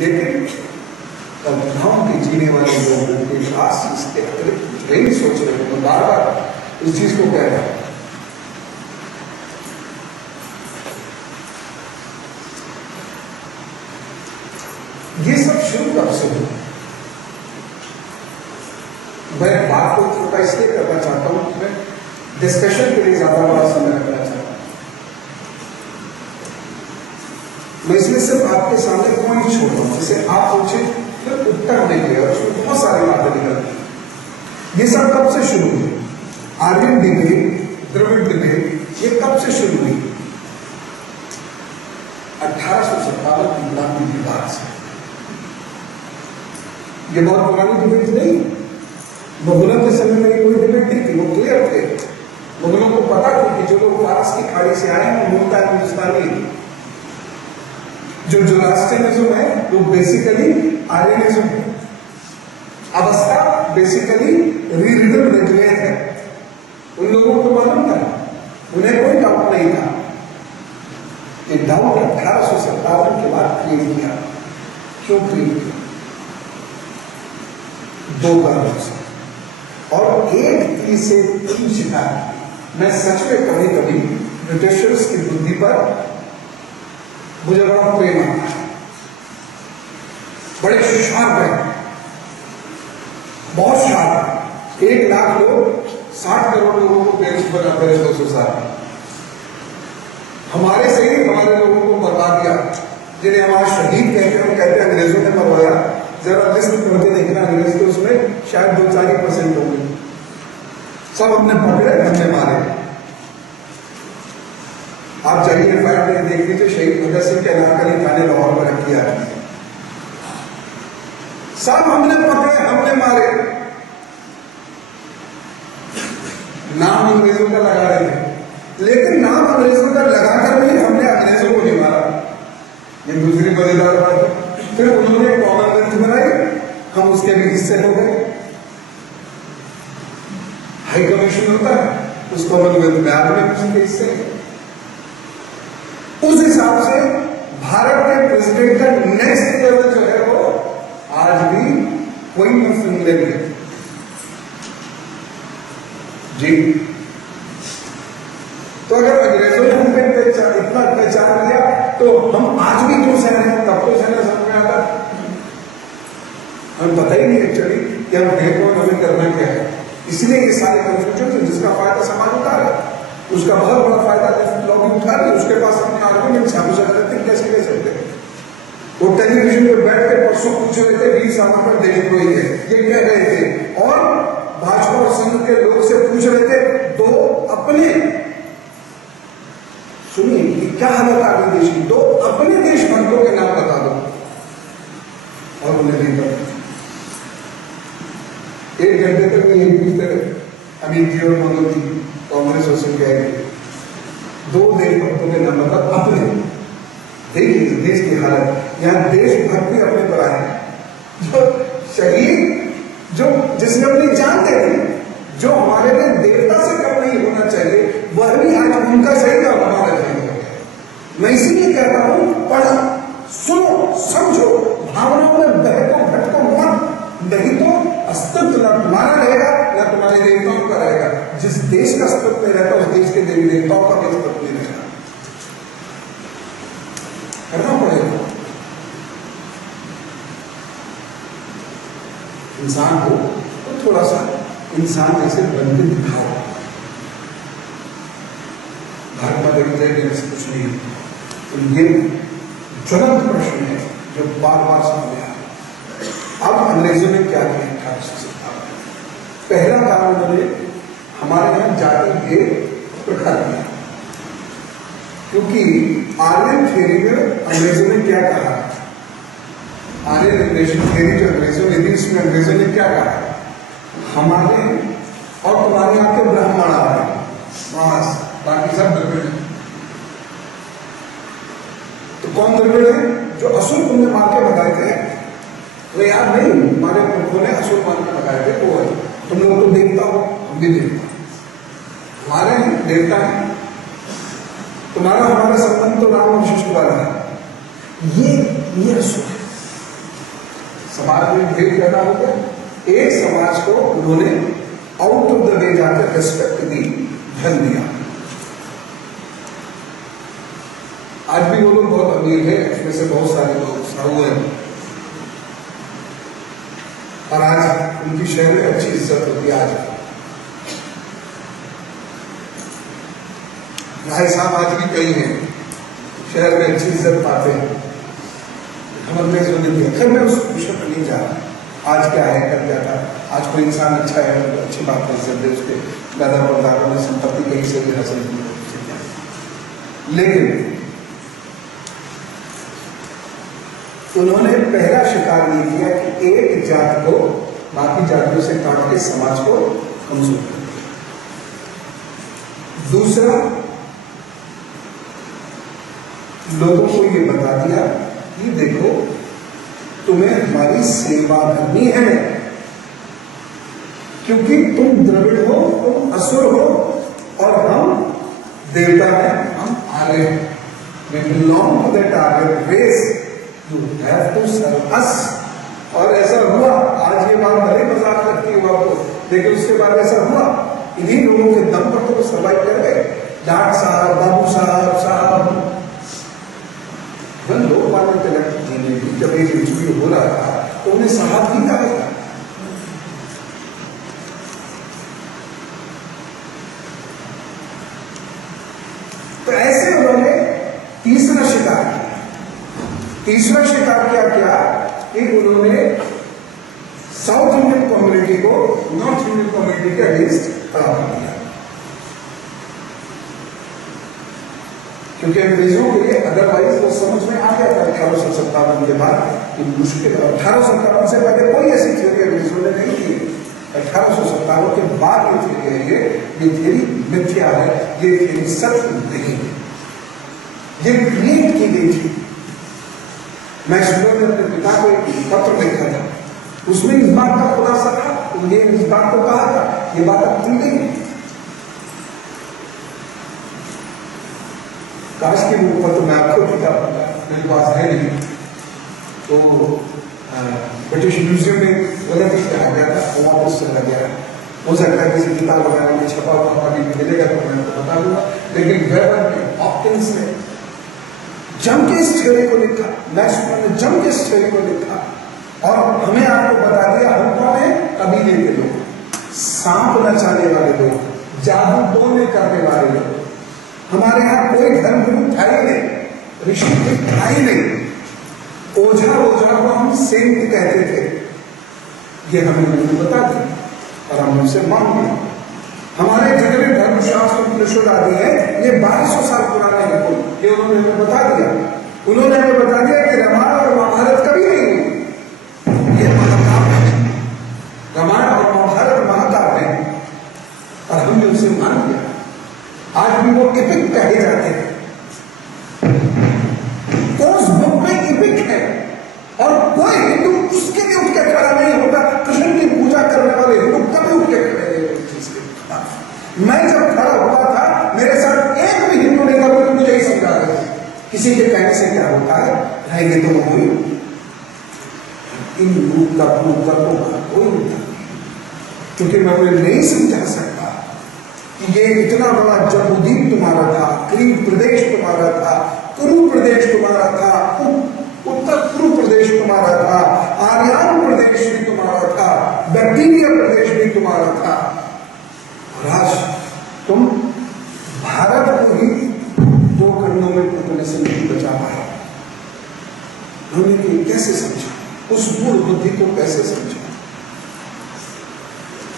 लेकिन गांव के जीने वाले लोगों के पास इसके अतिरिक्त कुछ नहीं सोच रहे। मैं बार बार इस चीज को कह रहा हूं। ये सब शुरू कब से हुआ? मैं बात को थोड़ा इसलिए करना चाहता हूं कि मैं डिस्कशन के लिए ज्यादा बड़ा समय रखना चाहता हूं। मैं इसलिए सिर्फ आपके सामने पॉइंट छोड़ रहा हूं, जैसे आप पूछे फिर उत्तर देंगे और उसमें बहुत सारी बातें निकलती। ये सब कब से शुरू हुई? आर्यन डिबेट, द्रविड़ डिबेट, ये कब से शुरू हुई? 1857 की गुलामी के बाद से। ये बहुत पुरानी डिबेट नहीं। मुगलों के समय में कोई डिबेट नहीं थी, वो क्लियर थे। मुगलों को पता था कि जो लोग फारस की खाड़ी से आए हैं वो मूलतः हिंदुस्तानी, जो जोरास्ट्रियनिज्म है वो बेसिकली आर्यनिज्म है। अवस्था बेसिकली रीरिदम ऋग्वेद है। उन लोगों को मालूम था, उन्हें कोई डाउट नहीं था। ये डाउट 1857 के बाद क्रिएट किया। क्यों क्रिएट किया? दो कारणों से, और एक चीज से तीन शिकायत। मैं सच में कभी कभी ब्रिटिशर्स की बुद्धि पर मुझे बड़ा प्रेम आता है। बड़े शार्प है, बहुत शार्प। 1 लाख लोग 60 करोड़ लोगों को बेवकूफ बनाते रहे 200 साल। हमारे से ही हमारे लोगों को मरवा दिया, जिन्हें हमारे शहीद कहते हैं। हम कहते हैं अंग्रेजों ने मरवाया। जरा लिस्ट पढ़ के देखना, अंग्रेज तो उसमें शायद 2-4% होंगे। सब हमने पकड़े, हमने मारे। आप जाइए FIR देख लीजिए, शहीद भगत सिंह के अनारकली थाने लाहौर में रखी आती है। सब हमने पकड़े, हमने मारे। नाम अंग्रेजों का लगा रहे थे, लेकिन नाम अंग्रेजों का लगाकर भी हमने अंग्रेजों को नहीं मारा। ये दूसरी मजेदार बात है। फिर उन्होंने कॉमनवेल्थ बनाई, हम उसके भी हिस्से हो गए। हाई कमीशन होता है, उस कॉमनवेल्थ में आदमी कुछ के हिस्से। उस हिसाब से भारत के प्रेसिडेंट का नेक्स्ट लेवल जो है वो आज भी क्वीन ऑफ इंग्लैंड है जी। तो अगर अंग्रेजों ने हम पे इतना अत्याचार किया तो हम आज भी क्यों सह रहे हैं? तब तो सहना समझ में आता, हमें पता ही नहीं एक्चुअली कि हम है कौन, हमें करना क्या है। इसलिए ये सारे कंफ्यूजन, जिसका फायदा समाज उठा रहा है, उसका बहुत बड़ा फायदा लोग उठा रहे, उसके पास अपने आर्गुमेंट्स हैं, उसे गलत कैसे कह सकते हैं? वो टेलीविजन पे बैठ के परसों पूछ रहे थे वीर सावरकर देशद्रोही है, ये कह रहे थे। और भाजपा और संघ के लोग से पूछ रहे थे, दो अपने, सुनिए कि क्या हालत आ गई देश की, दो अपने देशभक्तों के नाम बता दो, और उन्हें नहीं पता। 1 घंटे तक ये पूछते रहे अमित जी और मनोज जी, कांग्रेस और सिंह कह गए 2 देशभक्तों के नाम बता, अपने। देखिए देश की हालत, यहाँ देशभक्त भी अपने पर आए, जो शहीद, जो जिसने अपनी जान दे दी, जो हमारे लिए देवता से कम नहीं होना चाहिए, वह भी आज उनका शहीद और हमारा शहीद हो गया। मैं इसीलिए कहता हूं, पढ़ो, सुनो, समझो, भावनाओं में बहको भटको मत, नहीं तो अस्तित्व न तुम्हारा रहेगा न तुम्हारे देवताओं का रहेगा। जिस देश का अस्तित्व नहीं रहता उस देश के देवी देवताओं का भी अस्तित्व नहीं रहेगा। करना पड़ेगा। इंसान हो तो थोड़ा सा इंसान जैसे बनके दिखाओ। भागवत से कुछ नहीं। तो ये ज्वलंत प्रश्न है जो बार बार सामने आ रहा है। अब अंग्रेजों ने क्या किया 1857 में? पहला काम उन्होंने हमारे यहाँ जाति भेद प्रखर किया, क्योंकि आर्यन थ्योरी में अंग्रेजों ने क्या कहा? आर्यन रिलेशन थ्योरी जो अंग्रेजों ने दी, उसमें अंग्रेजों ने क्या कहा? हमारे और तुम्हारे यहाँ के ब्राह्मण आ रहे हैं, मास, बाकी सब द्रविड़ है। तो कौन द्रविड़ है? जो असुर तुमने मार के भगाए थे, वो याद नहीं? हमारे पुरखों ने असुर मार के भगाए थे, वो है। तुम लोग तो देवता हो, हम भी देवता, हमारे हैं देवता है। तुम्हारा हमारा संबंध तो राम और शिष्ट वाला है। ये असुर है। समाज में भेद करना हो गया, एक समाज को उन्होंने आउट ऑफ द वे जाकर रेस्पेक्ट दी, धन दिया। आज भी वो लोग बहुत अमीर है, इसमें से बहुत सारे लोग साहू हैं, और आज उनकी शहर में अच्छी इज्जत होती है। आज भाई साहब आज भी कई हैं शहर में अच्छी इज्जत पाते हैं, हम अपने जो नहीं दिया। खैर मैं उस विषय पर नहीं जा रहा, आज क्या है कल क्या था। आज कोई इंसान अच्छा है तो अच्छी बात कर सकते, उसके दादा परदादों ने संपत्ति कहीं से भी हासिल की, लेकिन उन्होंने पहला शिकार नहीं किया कि एक जात को बाकी जातियों से काट के समाज को कमजोर कर दिया। दूसरा, लोगों को ये बता दिया कि देखो तुम्हें हमारी सेवा करनी है, क्योंकि तुम द्रविड़ हो, तुम असुर हो और हम देवता हैं, हम आर्य हैं। We belong to that Aryan race. You have to serve us. और ऐसा हुआ। आज ये बात बड़ी मजाक लगती है आपको, लेकिन उसके बाद ऐसा हुआ। इन्हीं लोगों के दम पर तो वो सर्वाइव कर गए। जाट साहब, बाबू साहब लोकपाल तिलक जी ने भी जब एक इंटरव्यू हो रहा था तो उन्हें साहब ही कहा था। तो ऐसे उन्होंने तीसरा शिकार किया। तीसरा शिकार क्या कि उन्होंने साउथ इंडियन कम्युनिटी को नॉर्थ इंडियन कम्युनिटी के अगेंस्ट खड़ा कर दिया, क्योंकि अंग्रेजों के लिए अदरवाइज वो समझ में आ गया था 1857 के बाद कि मुश्किल। 1857 से पहले कोई ऐसी थ्योरी अंग्रेजों ने नहीं की। 1857 के बाद ये थ्योरी है, ये थ्योरी मिथ्या है, ये थ्योरी सच नहीं है, ये क्रिएट की गई थी। मैं सुबह में अपने पिता को एक पत्र लिखा था, उसमें इस बात का खुलासा था, उन्हें इस बात को कहा था, ये बात अब खुल गई। काश के ऊपर तो मैं आपको किताब मेरे पास है नहीं, तो ब्रिटिश म्यूजियम में गलत ही कहा गया था, वहां पर चला गया। हो सकता है किसी किताब वगैरह में छपा हुआ कभी मिलेगा तो मैं आपको बता दूंगा। लेकिन वेबर ने, हॉकिंस ने जम के इस थ्योरी को लिखा, मैक्सवेल ने जम के इस थ्योरी को लिखा, और हमें आपको बता दिया हम कौन है, कबीले के लोग, सांप नचाने वाले लोग, जादू टोने करने वाले लोग। हमारे यहाँ कोई धर्मगुरु था ही नहीं, ऋषि था ही नहीं, ओझा को हम सेंट कहते थे। ये हमें उन्होंने बता दिया और हमने उसे मान लिया। हमारे जितने धर्मशास्त्र उपनिषद आदि है ये 1200 साल पुराने हैं, ये उन्होंने हमें बता दिया। उन्होंने हमें बता दिया कि रामायण और महाभारत कभी नहीं हुई, ये महाकाव्य है, रामायण और महाभारत महाकाव्य है, और हमने उसे मान लिया। आज भी वो इपिक कहे जाते हैं, उस बुक में इपिक है, और कोई हिंदू उसके लिए उठ के खड़ा नहीं होता। कृष्ण की पूजा करने वाले हिंदू कभी उठ के खड़े नहीं होते। मैं जब खड़ा हुआ था मेरे साथ एक भी हिंदू नहीं था, मुझे ही समझा रहे थे किसी के कहने से क्या होता है, रहेंगे तो कोई इन रूप का प्रूफ का कोई नहीं, क्योंकि मैं उन्हें नहीं समझा सकता कि ये इतना बड़ा जम्बूद्वीप तुम्हारा था, क्रीट प्रदेश तुम्हारा था, कुरु प्रदेश तुम्हारा था, उत्तर पूर्व प्रदेश तुम्हारा था, आर्यान प्रदेश भी तुम्हारा था, बैक्टीरिया प्रदेश भी तुम्हारा था, और आज तुम भारत को ही 2 खंडों में टूटने से नहीं बचा पाए। हमने कैसे समझा, उस मूल बुद्धि को कैसे समझा?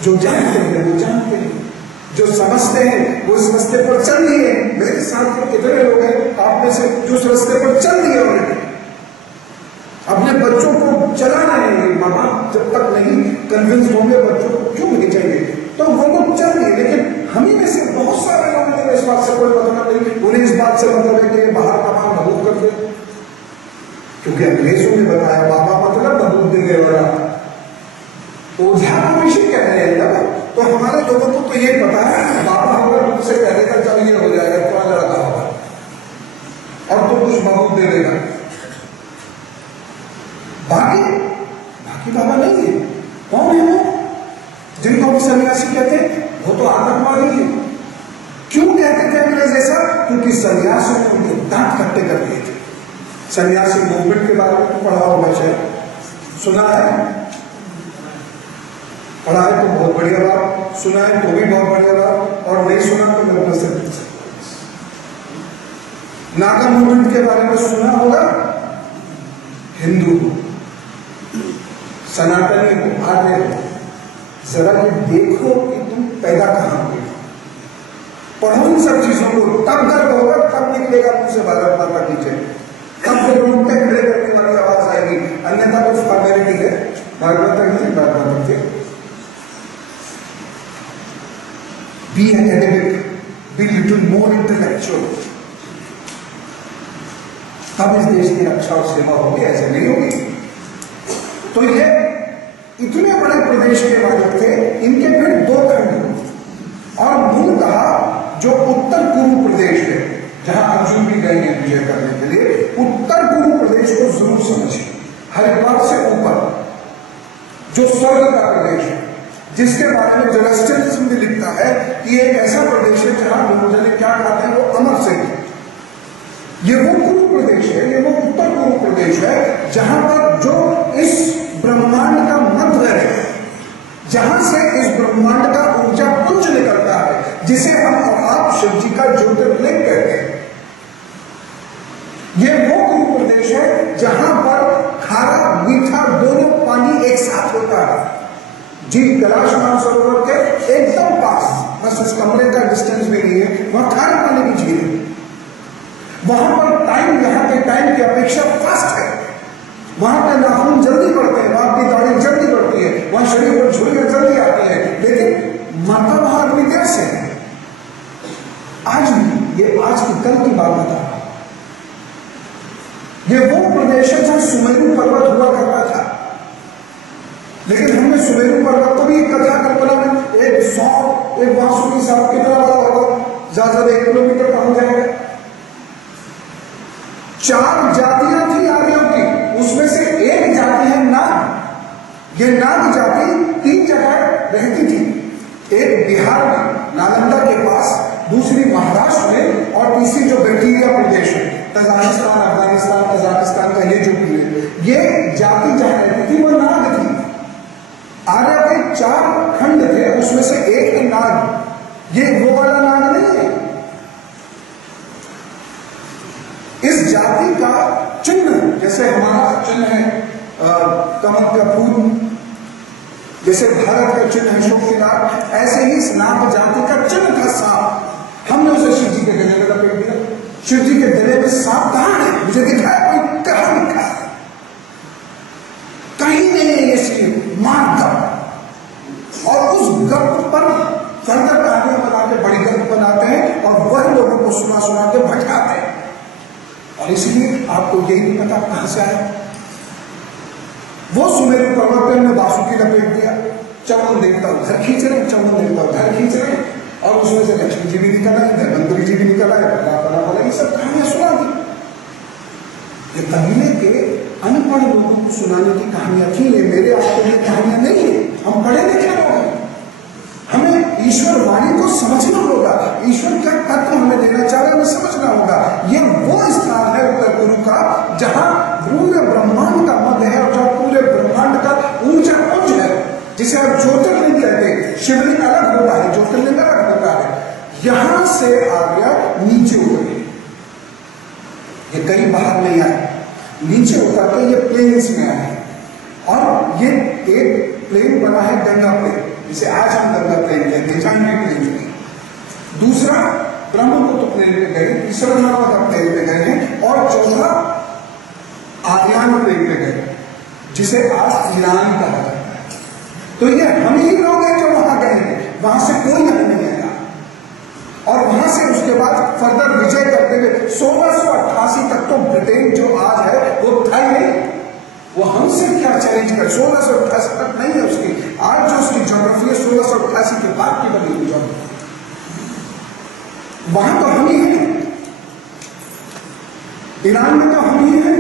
जो जानते हैं वो जानते हैं, जो समझते हैं वो इस रास्ते पर चल दिए। मेरे साथ में कितने लोग हैं आप में से जो इस रास्ते पर चल दिए, उन्होंने अपने बच्चों को चलाना है। माँ बाप जब तक नहीं कन्विंस होंगे बच्चों को क्यों भेजेंगे, तो वो लोग चल दिए। लेकिन हम ही में से बहुत सारे लोग हैं इस बात से कोई मतलब नहीं, उन्हें इस बात से मतलब है कि ये बाहर का काम बहुत कर दे, क्योंकि अंग्रेजों ने बताया बाबा मतलब बहुत देने वाला, ओझा को ऋषि कह रहे हैं ना। तो हमारे लोगों को तो ये पता है बाबा होगा तुमसे कह देगा चल ये हो जाएगा, तुम्हारा लड़का होगा और तो कुछ बहुत दे देगा। बाकी बाकी बाबा नहीं है। कौन है वो जिनको हम सन्यासी कहते हैं? वो तो आतंकवादी है। क्यों कहते थे अंग्रेज ऐसा? क्योंकि सन्यासियों ने उनके दांत खट्टे कर दिए थे। सन्यासी मूवमेंट के बारे में पढ़ा होगा, शायद सुना है। पढ़ा है तो बहुत बढ़िया बात, सुना है तो भी बहुत बढ़िया बात, और नहीं सुना तो मैं अपने से नागा मूवमेंट के बारे में सुना होगा। हिंदू सनातनी को आर्य हो, जरा ये देखो कि तुम पैदा कहां हुए। पढ़ो इन सब चीजों को, तब गर्व होगा, तब निकलेगा मुझसे भारत माता की जय, तब तो रोंगटे खड़े करने वाली आवाज आएगी। अन्यथा तो फॉर्मेलिटी है। भारत माता की जय, भारत माता की जय। Be academic, be little more intellectual, तब इस देश की रक्षा और सेवा होगी, ऐसे नहीं होगी। तो ये इतने बड़े प्रदेश के मालिक थे। इनके फिर दो खंड, और मूलतः जो उत्तर पूर्व प्रदेश है, जहां अर्जुन भी गए हैं विजय करने के लिए, उत्तर पूर्व प्रदेश को जरूर समझिए। हरिद्वार से ऊपर जो स्वर्ग का प्रदेश है, जिसके बारे में जोरास्ट्रियनिज्म भी लिखता है कि एक ऐसा प्रदेश है जहां लोग जाने क्या कहते हैं, वो अमर से, ये वो पूर्व प्रदेश है, ये वो उत्तर पूर्व प्रदेश है जहां पर जो इस ब्रह्मांड का मध्य है, जहां से इस ब्रह्मांड का ऊर्जा पुंज निकलता है, जिसे हम और आप शिव जी का ज्योतिर्लिंग कहते हैं। ये वो पूर्व प्रदेश है जहां पर खारा मीठा दोनों पानी एक साथ होता है। जी, कैलाश मानसरोवर के एकदम पास, बस इस कमरे का डिस्टेंस भी नहीं है, वहां खारे पानी की झील है। वहां पर टाइम यहाँ के टाइम की अपेक्षा फास्ट है। वहां पे नाखून जल्दी बढ़ते हैं, वहां की दाढ़ी जल्दी बढ़ती है, वहां शरीर पर झुर्रियां जल्दी आती है, लेकिन मरता वहां आदमी देर से है। आज भी, ये आज की कल की बात बता रहा हूं, ये वो प्रदेश है जहां सुमेरु पर्वत हुआ करता था। लेकिन हमने सुमेरु पर्वत को भी एक कथा कल्पना में एक बांसुरी साहब कितना बड़ा होगा, ज्यादा 1 किलोमीटर पहुंच जाएगा। 4 जातियां थी आर्यों की, उसमें से एक जाति है नाग। ये नाग जाति 3 जगह रहती थी, एक बिहार में नालंदा के पास, दूसरी महाराष्ट्र में, और तीसरी जो बैक्टीरिया प्रदेश है, तजाकिस्तान, अफगानिस्तान, कजाकिस्तान का ये जो भी है, ये जाति जहां रहती थी वो नाग थी। आर्य के 4 खंड थे, उसमें से एक है नाग। ये वो वाला नाग नहीं है। इस जाति का चिन्ह, जैसे हमारा चिन्ह है कमल का फूल, जैसे भारत का चिन्ह है शोक के नाग, ऐसे ही इस नाग जाति का चिन्ह था सांप। हमने उसे शिव जी के गले में लपेट दिया। शिव जी के गले में सांप कहां है? मुझे दिखाया कोई, कहां लिखा है? कहीं नहीं है ये शिव, मार गप। और उस गप पर फर्दर कहानियां बना के बड़ी गप बनाते हैं, और वह लोगों को सुना सुना के भटकाते हैं। और इसलिए आपको यही नहीं पता कहां से आया। वो सुमेरु पर्वत पे हमने बासुकी लपेट दिया, चमन देवता उधर खींच रहे, चमन देवता उधर खींच रहे, और उसमें से लक्ष्मी जी भी निकल आए, धनवंतरी जी भी निकल आए, ये सब कहानियां सुना दी। ये पहले के अनपढ़ लोगों को सुनाने की कहानियां थी, ये मेरे आपके लिए कहानियां नहीं है। हम पढ़े लिखे लोग हैं, हमें ईश्वर वाणी को समझना होगा, ईश्वर क्या तत्व हमें देना चाह रहे हैं हमें समझना होगा। ये वो स्थान है उत्तर पूर्व का जहां पूरे ब्रह्मांड का मध्य है, और जहां पूरे ब्रह्मांड का ऊर्जा पुंज है, जिसे आप ज्योतिर्लिंग कहते हैं। शिवलिंग अलग होता है, ज्योतिर्लिंग अलग होता है। यहां से आर्य नीचे उतरे, ये कहीं बाहर नहीं आए, नीचे उतर के ये प्लेन्स में आए, और ये एक प्लेन बना है गंगा प्लेन, जिसे आज हम गंगा प्लेन कहते हैं, जानवी प्लेन नहीं। दूसरा ब्रह्मपुत्र प्लेन पे गए, तीसरा नर्मदा प्लेन पे गए हैं, और चौथा आर्यान प्लेन पे गए, जिसे आज ईरान कहा जाता है। तो ये हम ही लोग हैं जो वहां गए हैं, वहां से कोई नहीं आया। और वहां से उसके बाद फर्दर विजय करते हुए 1688 तक तो ब्रिटेन जो आज है वो था ही नहीं। वो हमसे क्या चैलेंज कर, 1688 तक नहीं है उसकी। आज जो उसकी ज्योग्राफी है 1688 के बाद की बनी हुई ज्योग्राफी, वहां तो हम ही हैं, ईरान में तो हम ही हैं,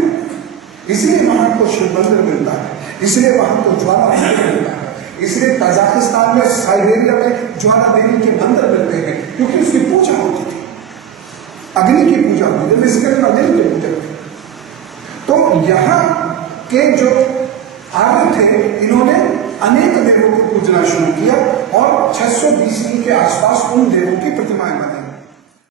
इसलिए वहां को शिव मंदिर मिलता है। इसलिए वहां को ज्वाला मिलता है, इसलिए कजाकिस्तान में साइबेरिया में ज्वाला देवी के मंदिर मिलते हैं, क्योंकि उसकी पूजा होती थी, अग्नि की पूजा होती थी, बेसिकली अग्नि की पूजा होती थी। तो यहाँ के जो आर्य थे, इन्होंने अनेक देवों को पूजना शुरू किया और 600 BC के आसपास उन देवों की प्रतिमाएं बनी।